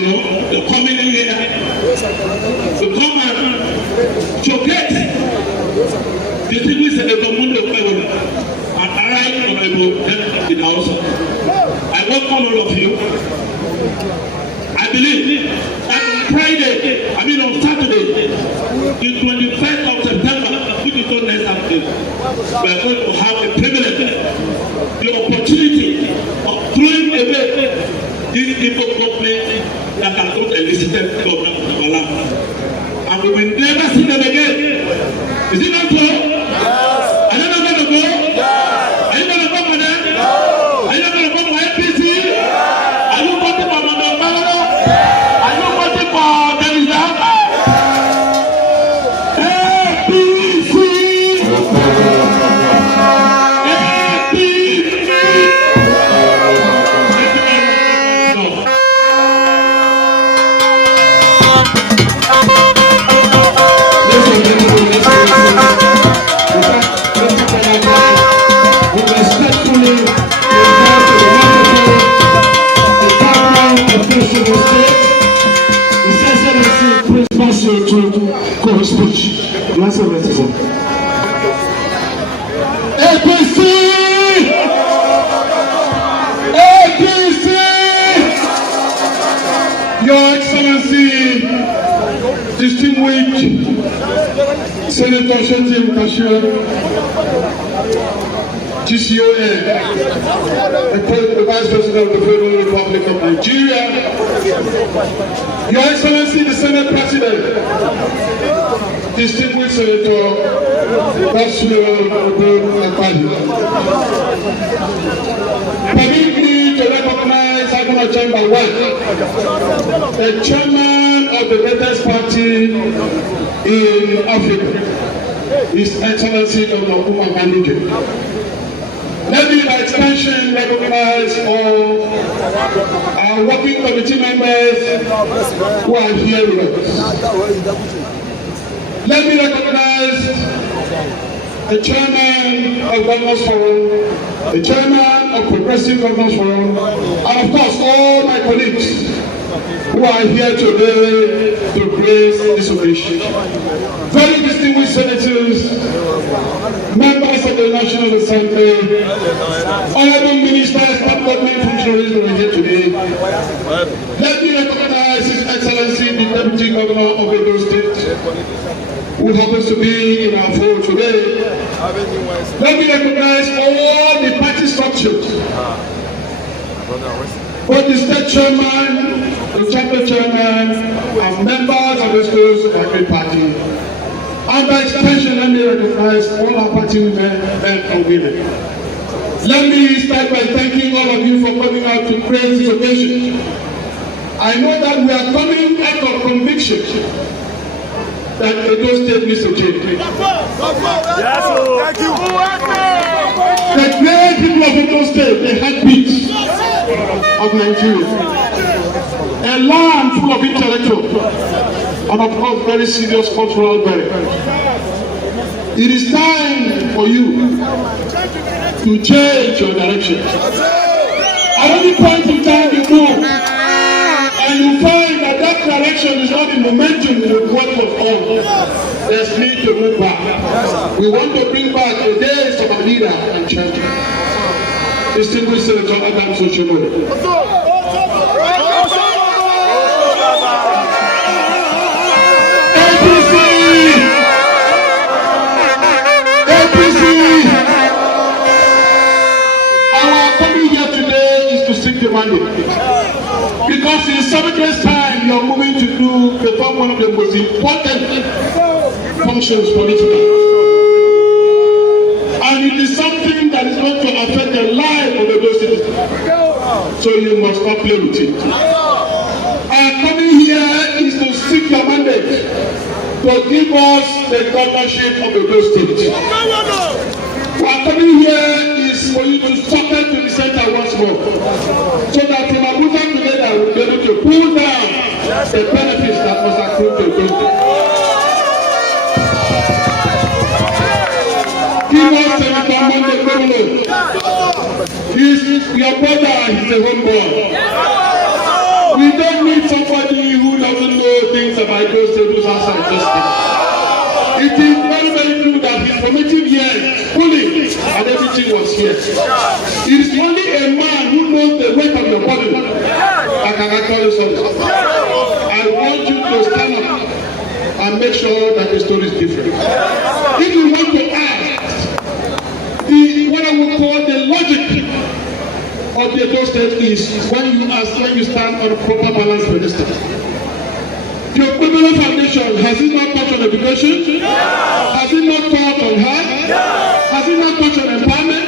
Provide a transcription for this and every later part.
they're coming in here to come and showcase distinguished Senator Mundo Kwewola and arrive Honorable in the House. I welcome all of you. I believe that on Friday, on Saturday, the 21st of September, which is not next Saturday, we are going to have the privilege, the opportunity of throwing away this evil government that has not elicited government of our land. And we will never see them again. Is it not so? Yes. Are you not going to go? Yes. Are you going to vote for them? No. Are you not going to vote for APC? Yes. Are you voting for Mandela? Yes. Are you voting for Dennis? APC! APC! APC! Your Excellency, distinguished Senator Shenzi Mkashia, GCOA, the Vice President of the Federal Republic of Nigeria, Your Excellency, the Senate President, distinguished Senator permit me to recognize item agenda 1, the chairman of the greatest party in Africa, His Excellency Dr. Commendation. Let me, by extension, recognize all our working committee members who are here with us. Let me recognize the chairman of Governors Forum, the chairman of Progressive Governors Forum, and of course all my colleagues who are here today to grace this occasion. Very distinguished senators, members of the National Assembly, honorable ministers and government functionaries who are here today. Let me recognize His Excellency the Deputy Governor of Edo State, who happens to be in our fold today. Let me recognize all the party structures, both the state chairman, the chapter chairman, and members of the schools of every party. And by extension, let me recognize all our party men and women. Let me start by thanking all of you for coming out to praise this occasion. I know that we are coming out of conviction that Edo State needs to change. Yes, thank you. The great people of Edo State, the heartbeats of Nigeria. A land full of intellectuals and of course very serious cultural value. It is time for you to change your direction. At any point in time you move, and you find that that direction is not the momentum with what was on, there's need to move back. We want to bring back the days of a leader and champion. Distinguished Senator Adam Sochimode. APC! APC! Our coming here today is to seek the mandate. Because in 7 days' time, you are moving to perform one of the most important functions politically. And it is something that is going to affect the life of those citizens. So you must not play with it. Our coming here is to seek your mandate to give us the governorship of the state. Our coming here is for you to circle to the center once more, so that from Abuja together we will be able to pull down the benefits that was accrued to the state. Give us Senator Monday Kwewola. He's your brother, he's a homeboy. We don't need somebody who doesn't know things about those tables outside justice. It is very, very true that his formative years, fully, and everything was here. It is only a man who knows the weight of the body that can actually solve it. I want you to stand up and make sure that the story is different. If you want to ask what I would call the logic of the Edo State is when you stand on a proper balance pedestal. The Commendation Foundation, has it not touched on education? Has it not taught on health? Has it not touched on empowerment?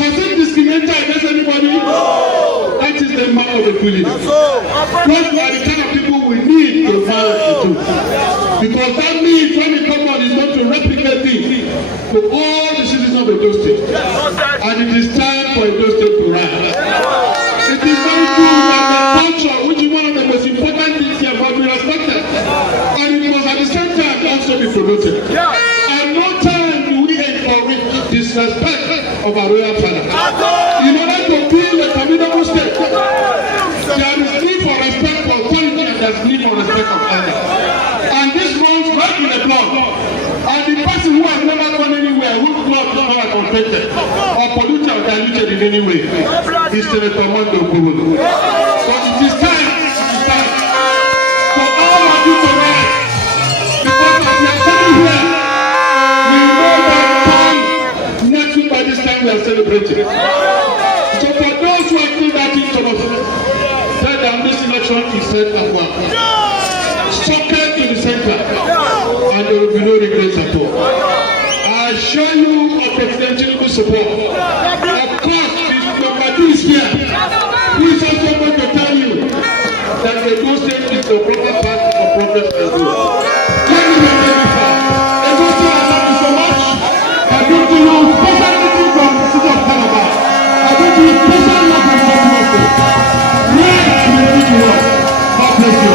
Has it discriminated against anybody? That is the mark of a bully. Those are the kind of people we need to follow to do. Because that means when we come out is not to replicate this to all the citizens of Edo State. And it is time for Edo State to rise. It is very true that the culture, which is one of the most important things here, must be respected. And it must at the same time also be promoted. At no time do we encourage disrespect of our royal father. In order to build a formidable state, there is need for respect for authority and there is need for respect of others. And this runs right in the blood. And the person who has never gone anywhere, whose blood is not contaminated or polluted or diluted in any way, is Senator Mondo Kubulu. But it is time for all of you to rise. Because as we are coming here, we know that time next week by this time we are celebrating. So for those who are still that into us, tell them this election is set as well. Socket to the center, and there will be no regrets at all. I assure you of presidential support. Of course, the party is here. Who is also going to tell you that the Edo State is the proper path of progress and growth. Let me be very far. Edo State, thank you so much. I go to you speciality from the city of Calabar. I go to you special love from Baltimore State. Where do you need to work? God bless you.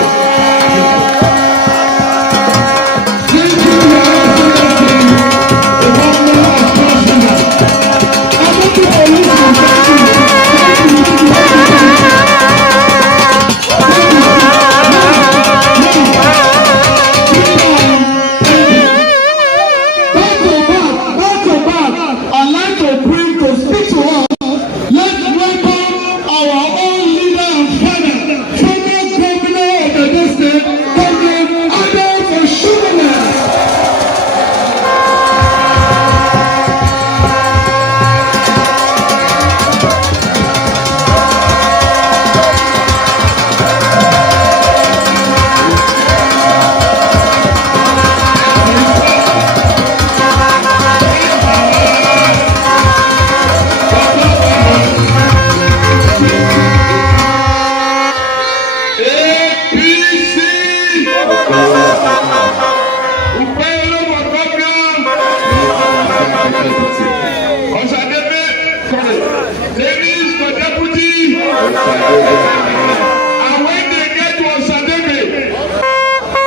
And when they get to Osadebe,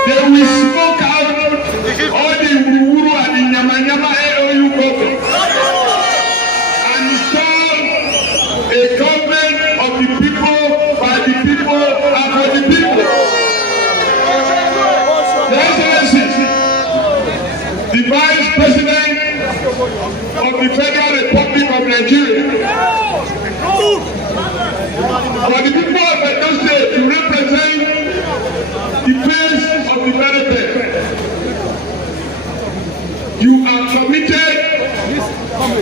they will smoke out all the wuru and the nyama AOU government and install a government of the people, by the people, and for the people. The Excellencies, the Vice President of the Federal Republic of Nigeria, for the people of Edo State, you represent the face of the very best. You are committed,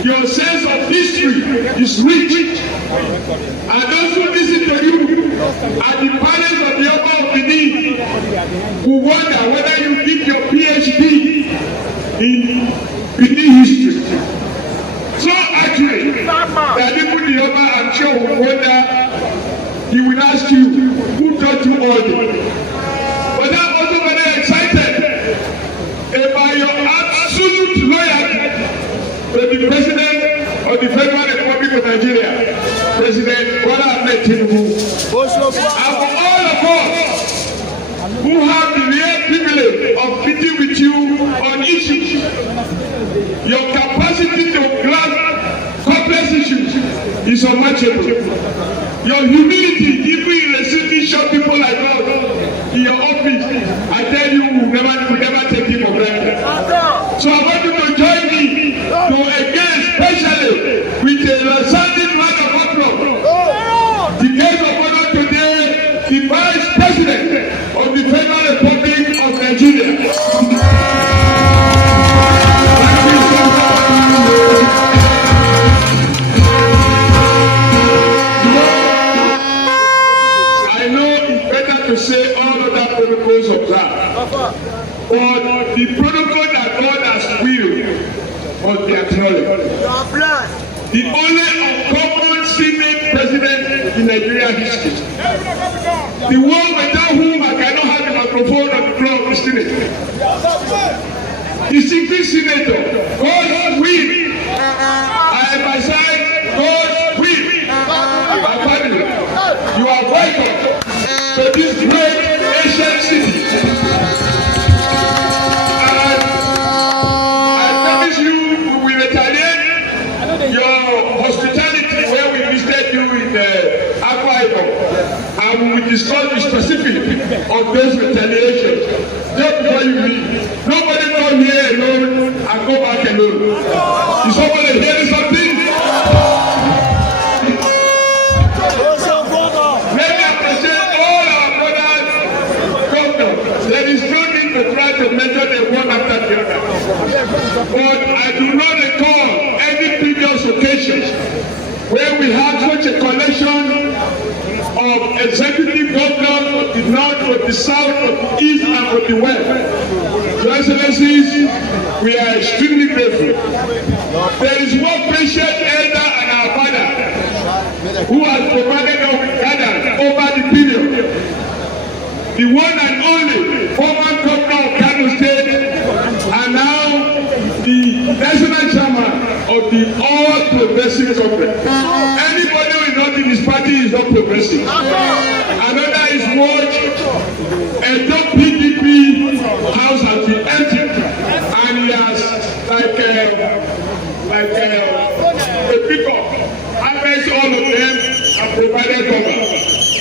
your sense of history is rich. And those who listen to you are the parents of the Oba of Benin who wonder whether you did your PhD in Benin history. So accurate that even the Oba, I'm sure, will wonder. He will ask you, who taught you all this? But I'm also very excited about your absolute loyalty to the President of the Federal Republic of Nigeria, President Bola Ahmed Tinubu. And for all of us who have the real privilege of meeting with you on issues, your capacity to grasp complex issues is unmatchable. Your humility, even in receiving short people the Vice President of the Federal Republic of Nigeria. I know it's better to say all of that protocols of that, but the protocol that God has willed must be acknowledged. The only uncommon Senate president in Nigeria history. The one without whom I cannot have the microphone on the floor of the Senate. The secret senator, God's will. I am my side, God's will. My family, you are welcome to this great ancient city. And I promise you, we will retaliate your hospitality where we visited you in Akwa Ibom, and we will discuss the specifics of those retaliations just before you leave. Nobody come here alone and go back alone. Is somebody hearing something? Let me appreciate all our brothers, governors. There is no need to try to measure them one after the other. But I do not recall any previous occasions where we had such a collection of executive governors of the north, of the south, of the east, and of the west. Your Excellencies, we are extremely grateful. There is one patient elder and our father who has provided us with guidance over the period. The one and only former governor of Kano State, and now the national chairman of the All Progressive Congress. Anybody who is not in his party is not progressive. Another is what a top PDP house has been empty, and he has like a peacock harvest all of them and provided cover.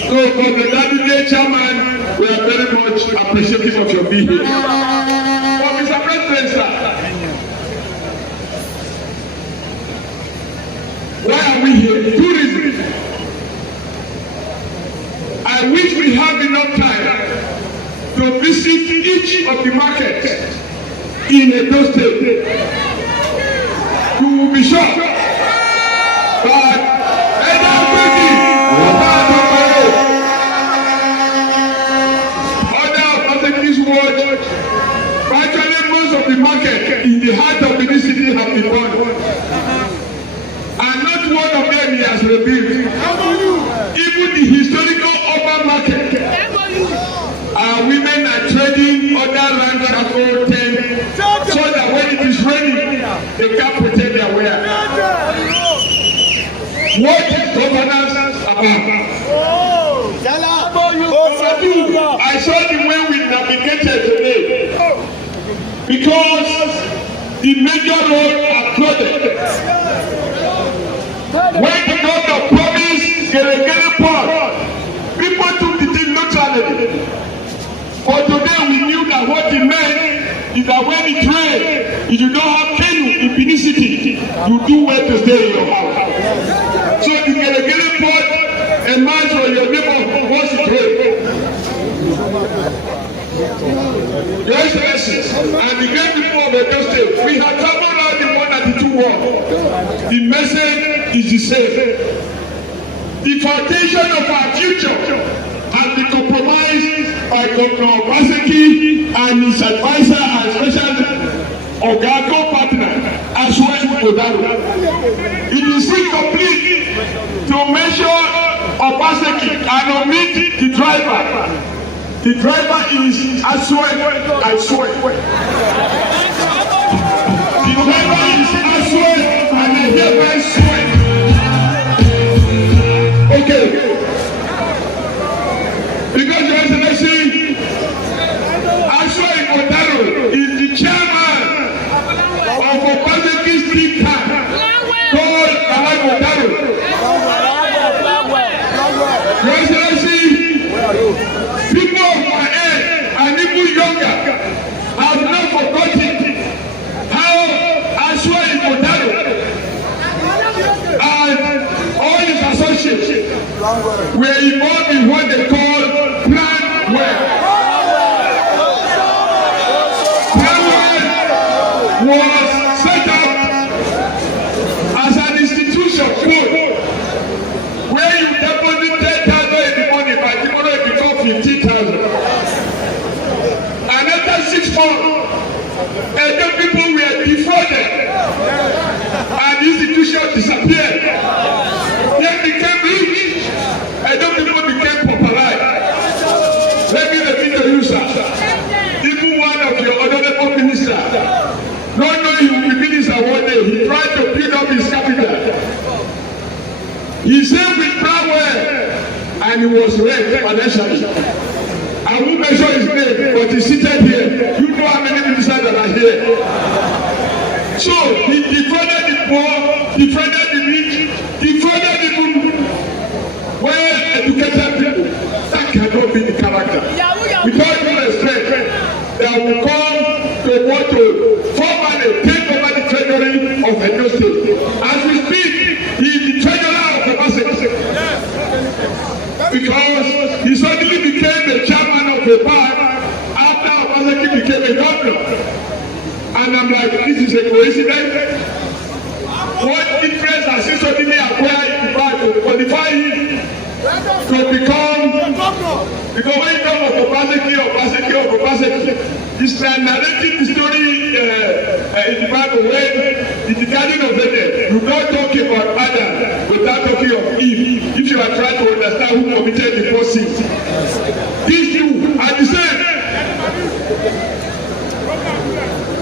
So for the Daddy chairman, we are very much appreciative of your being here. For Mr. President, sir, why are we here? Two reasons. I wish we have enough time to visit each of the markets in Edo State. You will be shocked. But virtually most of the market in the heart of the city have been burned. And not one of them he has rebuilt. Even the historical urban market, our women are trading other land charcoal tent so that when it is raining, they can protect their wear. What is governance about? I saw the way we navigated today because the major roads are flooded. When the governor promised a port, people took the thing literally. But today we knew that what it meant is that when it rains, if you don't have canoe in Benin City, you do well to stay in your house. So the port emerged from your neighborhood once it rains. Your Excellencies, and the great people of Edo State, we have traveled around the 192 world. The message is the same. The foundation of our future has been compromised by Governor Obaseki and his advisor and special Ogago partner, as well as Odaro. It is incomplete to measure Obaseki and omit the driver. The driver is Aswed and Swed. The driver is Aswed and I hereby Swed. Okay. Because Your Excellency, Aswed Odaro is the chairman of Obaseki's think tank called Odaro. Your Excellency, people of my age and even younger have not forgotten how Aswad Odaro and all his associates were involved in what they call 15,000. And after 6 months, Edo people were defrauded and the institution disappeared. They became rich. Edo people became popularized. Let me repeat to you, sir. Even one of your honorable ministers, not knowing he will be minister one day, he tried to build up his capital. He said with Browell, and he was wrecked financially. I won't mention his name, but he's seated here. You know how many ministers that are here. So he defrauded the poor, defrauded the rich, defrauded the well-educated people. That cannot be the character. Because you respect, they will come to want to formally take over the treasury of Edo State. As we speak, he is the treasurer of the Basket. Because he suddenly became the chairman of the bank after Obaseki became a governor. And I'm like, this is a coincidence. What interest has he suddenly acquired in the bank to qualify him to become governor? Because when you talk of Obaseki, it's like narrating the story in the Bible when the garden of Eden. You don't talk about Adam without talking of Eve. If you are trying to understand who committed the first sin, these two are the same.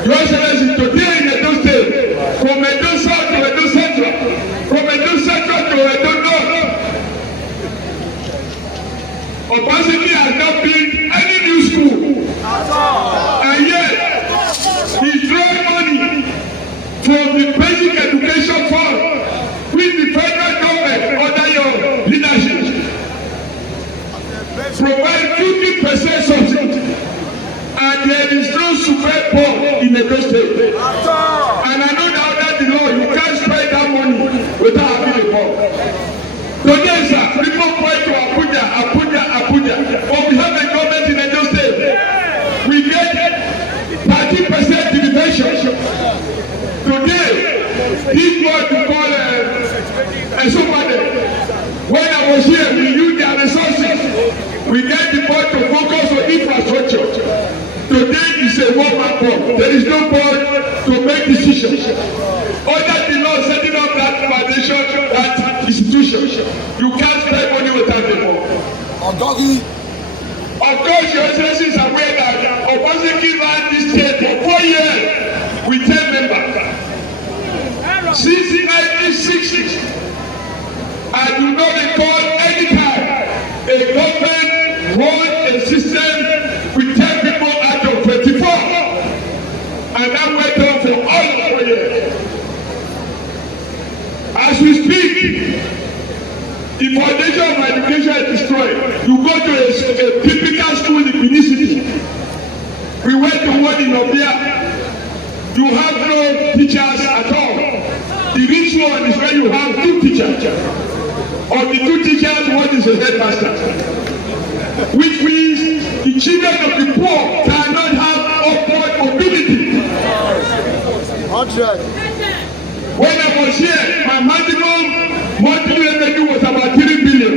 Your Excellency, today in Edo State, from Edo South to Edo Central, from Edo Central to Edo North, Obaseki has not built any new school. And yet, he drawing money from the basic education fund, which the federal government under your leadership provide 50% subsidy. And there is no super poor in Edo State. And I know that under the law, you can't spend that money without having a poor. Today, sir, people point to Abuja, but we have a government in Edo State. We get 30% division. Today, this what we call a somebody. When I was here, we use their resources. We get the board to focus on infrastructure. Today is a one-man board. There is no board to make decisions. Under the law setting up that foundation, that institution, you can't spend money without the law. Of course, your Excellency is aware that Obaseki ran this state for 4 years with 10 members. Since the 1960s, I do not recall any time a government run a system with 10 people out of 24. And that went on for all 4 years. As we speak, the foundation of education is destroyed. You go to a typical school in Benin City. We went to one in Obia. You have no teachers at all. The rich one is where you have 2 teachers. Of the 2 teachers, one is a headmaster. Which means the children of the poor cannot have upward mobility. When I was here, my maximum monthly revenue was about 3 billion.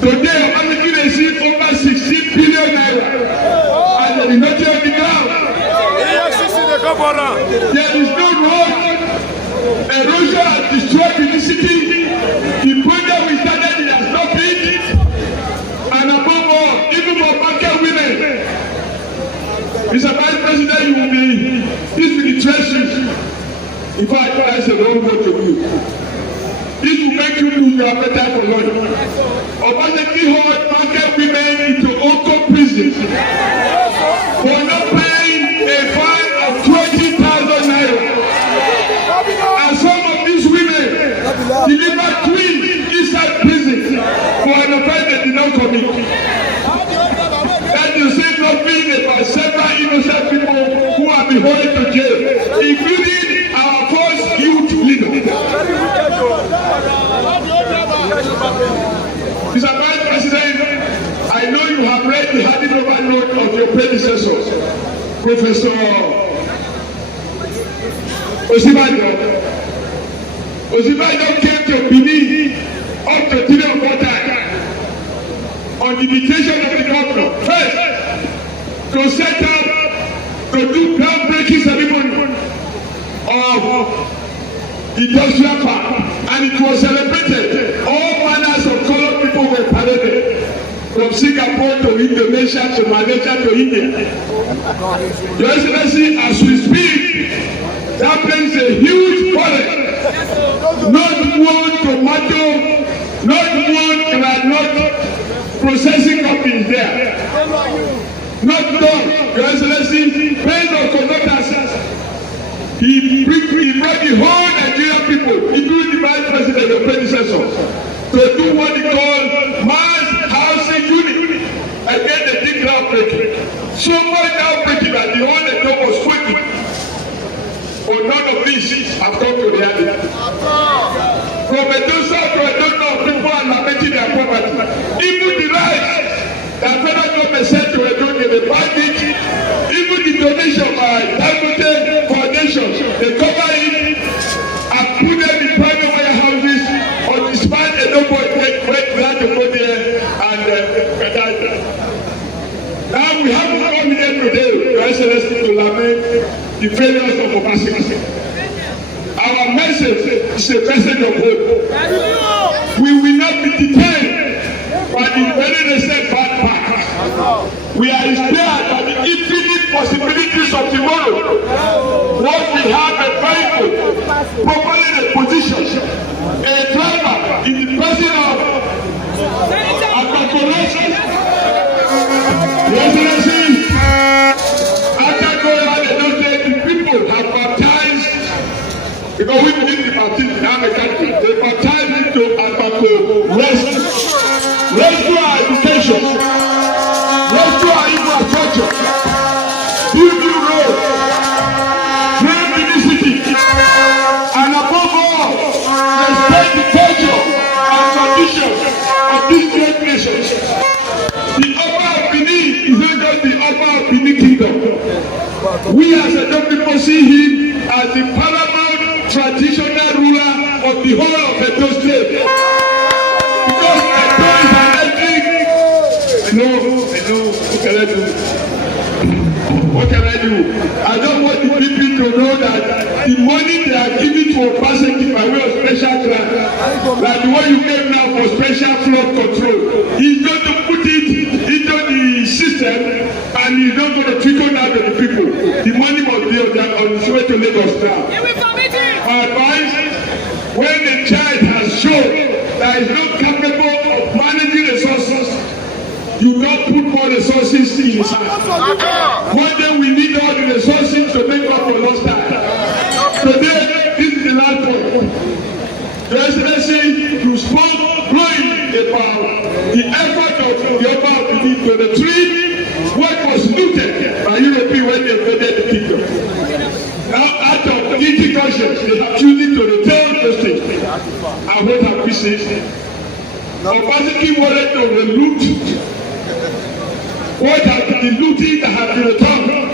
Today, I'm going to receive over 16 billion naira. And there is nothing on the ground. There is no road. Erosion has destroyed the city. The project we started, it has not been. And above all, even for market women, Mr. Vice President, you will be, this will be treasury. In fact, that's a wrong word to you. This will make you lose your appetite for life. Obaseki hold market women into Oko prison for not paying a fine of 20,000 naira. And some of these women deliver twins inside prison for an offense they did not commit. That you say nothing about several innocent people who have been hauled to jail, including our first youth leader. Mr. Vice President, I know you have read the handing over note of your predecessors, Professor Osibajo. Osibajo came to Benin up to 3 or 4 times on the invitation of the government. to set up, to do groundbreaking ceremony of industrial park, and it was celebrated. All manners of colored people were paraded, from Singapore to Indonesia to Malaysia to India. Your Excellency, as we speak, that brings a huge forest. Not one tomato, not one groundnut processing company there. Not done. Your Excellency, based on consultancies, he brought the whole Nigerian people, including the Vice President, your predecessor, to do what he called mass housing unit against the big groundbreaking. So much groundbreaking that the whole Nigeria was quaking. But none of these have come to reality. From a dosa to a donor, people are lamenting their poverty. Even the rights that federal government sent to a donor, they buy it. Even the donation by Dignitaries Foundation, they cover it and put them in private warehouses or despite a number of went to go there and now we have to come here today, Your Excellency, to lament the failures of Obaseki. Our message is a message of hope. We will not be detained by the very recent bad path. We are inspired by the infinite possibilities of tomorrow. Once we have a vehicle properly in a position, a driver in the person of a calculation. Your Excellency, after going out the doctor, the people have baptized, because we believe the baptism in our country, they baptized into Akako rescue our education, rescue our infrastructure, build new roads, train the city, and above all, respect the culture and traditions of these great nations. The Oba of Benin is not just the Oba of Benin Kingdom. We as a young people see him as the paramount traditional ruler of the whole of Edo State. Because Edo is an ethnic. What can I do? What can I do? I don't want the people to know that the money they are giving to Obaseki by way of special grant, like the one you gave now for special flood control, he's going to put it into the system and he's not going to trickle down to the people. The money must be on its way to Lagos now. My advice, when the child has shown that he's not capable of managing resources, you don't put more resources in his hand. One day we need all the resources to make up for lost time. Today, this is the last point. Your Excellency, you spoke glowing about the effort of the Oba of Benin to retrieve what was looted by Europeans when they invaded the kingdom. Now, out of guilty conscience, they are choosing to return those things. And what have we seen? Obaseki wanted to loot. What has been the looting that has been returned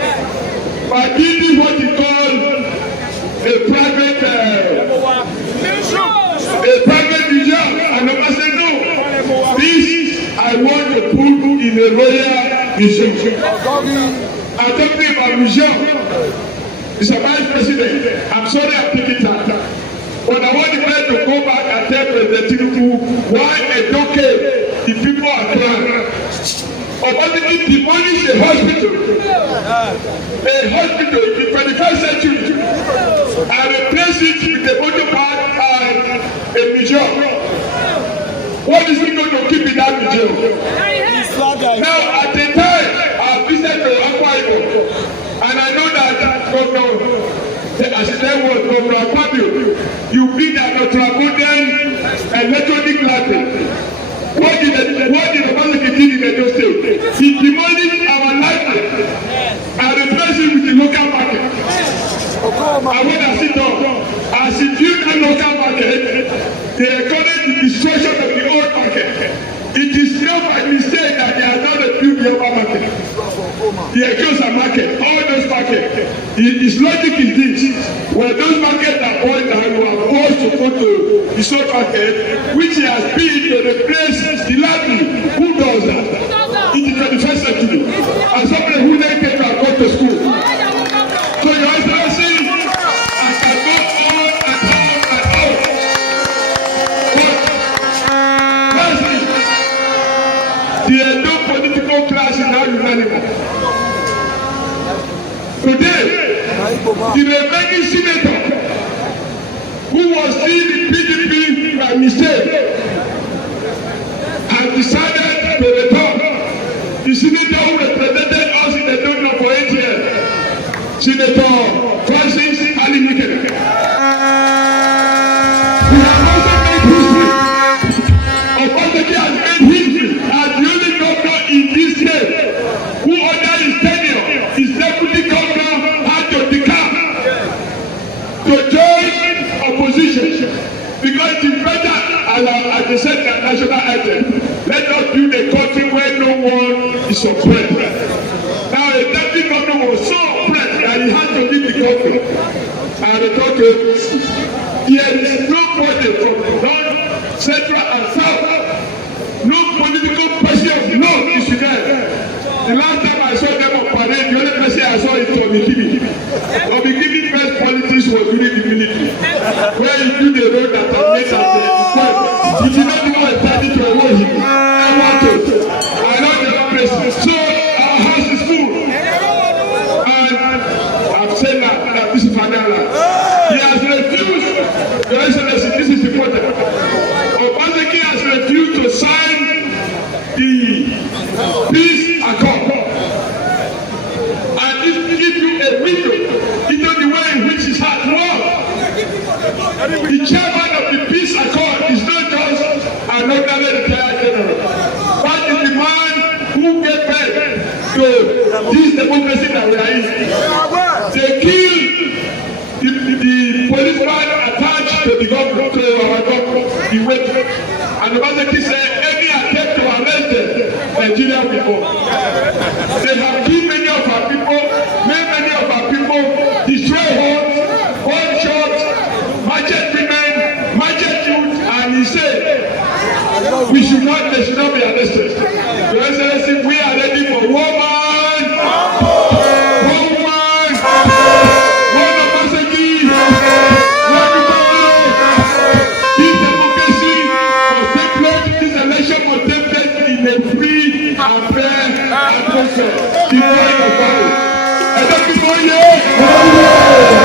by building what he called a private museum. And Oba said, no, this I want to put in a royal museum. I'm talking about museum. Mr. Vice President, I'm sorry I'm taking time, but I want the man to go back and tell President Tinubu why a decade the people are crying. Obaseki demolished a hospital in the 21st century, and replaced it with a motor park and a museum. What is he going to keep in that museum? Now, at the time, I visited to Akwa Ibom, and I know that Governor, as his name was Governor Akpabio, you beat an ultra-modern electronic library. What did Obaseki did in Edo State? He demolished our library and replaced it with the local market. And what has he done? As he built the local market, they encouraged the destruction of the old market. It is not by mistake that they are not built the upper market. The Ejosa market, all those markets. His logic is this: when those markets are boiled down, you are forced to go to the soul market, which he has built to replace the library. Who does that? In the 21st century. And somebody who then Today, the remaining senator who was still the PDP by mistake has decided to return. The senator who represented us in the government for 8 years, Senator Francis Ali. We have also made history. Obaseki has made history as the only governor in this state who under his tenure, his deputy governor had to decamp to join opposition because it's better as they said the national anthem. Let us build a country where no one is oppressed. Now the deputy governor was so oppressed that he had to leave the government and return to APC. There is nobody from north, central and south, no political person of north is Sudan. The last time I saw them on parade, the only person I saw is Obikibi. Obikibi's best politics was during the military, where he do the road that terminates at the square. He did not even establish to avoid him. I want to. I know the place. So our house is full. And I've said that this is Fadala. He has refused. Your Excellency, this is important. Obaseki has refused to sign the peace accord. And this gives you a window into the way in which his heart works. The chairman of the peace accord is not just an ordinary retired general, but is the man who gave birth to this democracy that we are in. They killed the policeman attached to the government, to our government, the wait. And the Obaseki said any attempt to arrest them, Nigeria will go. They have killed many of our people, many of our people, destroy homes, burn shops, market women, market youth, and he said they should not be arrested. Your Excellency, we are ready for woman. The point of value. I don't know you.